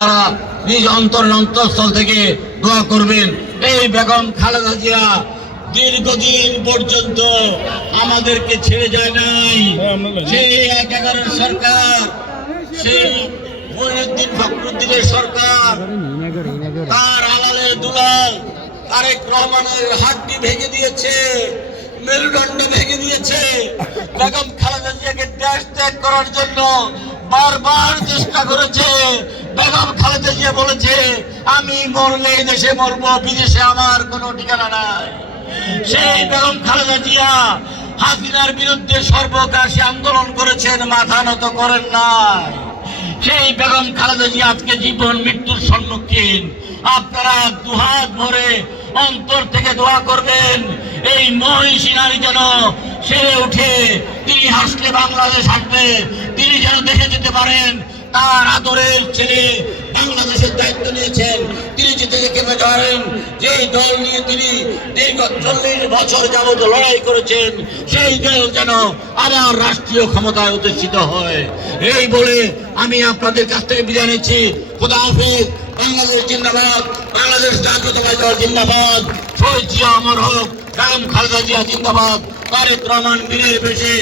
নিজ অন্তঃস্থল থেকে দোয়া করবেন। এই বেগম খালেদা জিয়া দীর্ঘদিন পর্যন্ত আমাদেরকে ছেড়ে যায় নাই। সেই 11 সরকার, সেই মঈনুদ্দিন ফখরুদ্দিনের সরকার তার আলালের দুলাল তারেক রহমানের হাড্ডি ভেঙে দিয়েছে, মেরুদণ্ড ভেঙে দিয়েছে। বেগম খালেদা জিয়াকে দেশ ত্যাগ করার জন্য বারবার চেষ্টা করেছে। বেগম খালেদা জিয়া বলেছে, আমি মরলে দেশে মরবো, বিদেশে আমার কোনো ঠিকানা নাই। সেই বেগম খালেদা জিয়া হাসিনার বিরুদ্ধে সর্বগ্রাসী আন্দোলন করেছেন, মাথা নত করেন নাই। সেই বেগম খালেদা জিয়া আজকে জীবন মৃত্যুর সম্মুখীন। আপনারা দুহাত ভরে অন্তর থেকে দোয়া করবেন, এই মহিষী নারী যেন সেরে উঠে, তিনি হাসলে বাংলাদেশ হাসবে, তিনি যেন দেখে যেতে পারেন তার আদরের ছেলে বাংলাদেশের দায়িত্ব নিয়েছেন, তিনি যেতে দেখে পারেন যে দল নিয়ে তিনি দীর্ঘ 40 বছর যাবত লড়াই করেছেন, সেই দল যেন আবার রাষ্ট্রীয় ক্ষমতায় অধিষ্ঠিত হয়। এই বলে আমি আপনাদের কাছ থেকে বিদায় নিচ্ছি। খোদা হাফেজ। বাংলাদেশ জিন্দাবাদ, বাংলাদেশ জাতীয়তাবাদী দল জিন্দাবাদ, শহীদ জিয়া অমর হোক, বেগম খালেদা জিয়া জিন্দাবাদ। তারেক রহমান বীরের বেশে,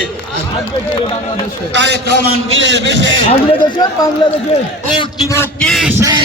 তারেক রহমান বীরের বেশে, বাংলাদেশে ভোট দিব কিসে?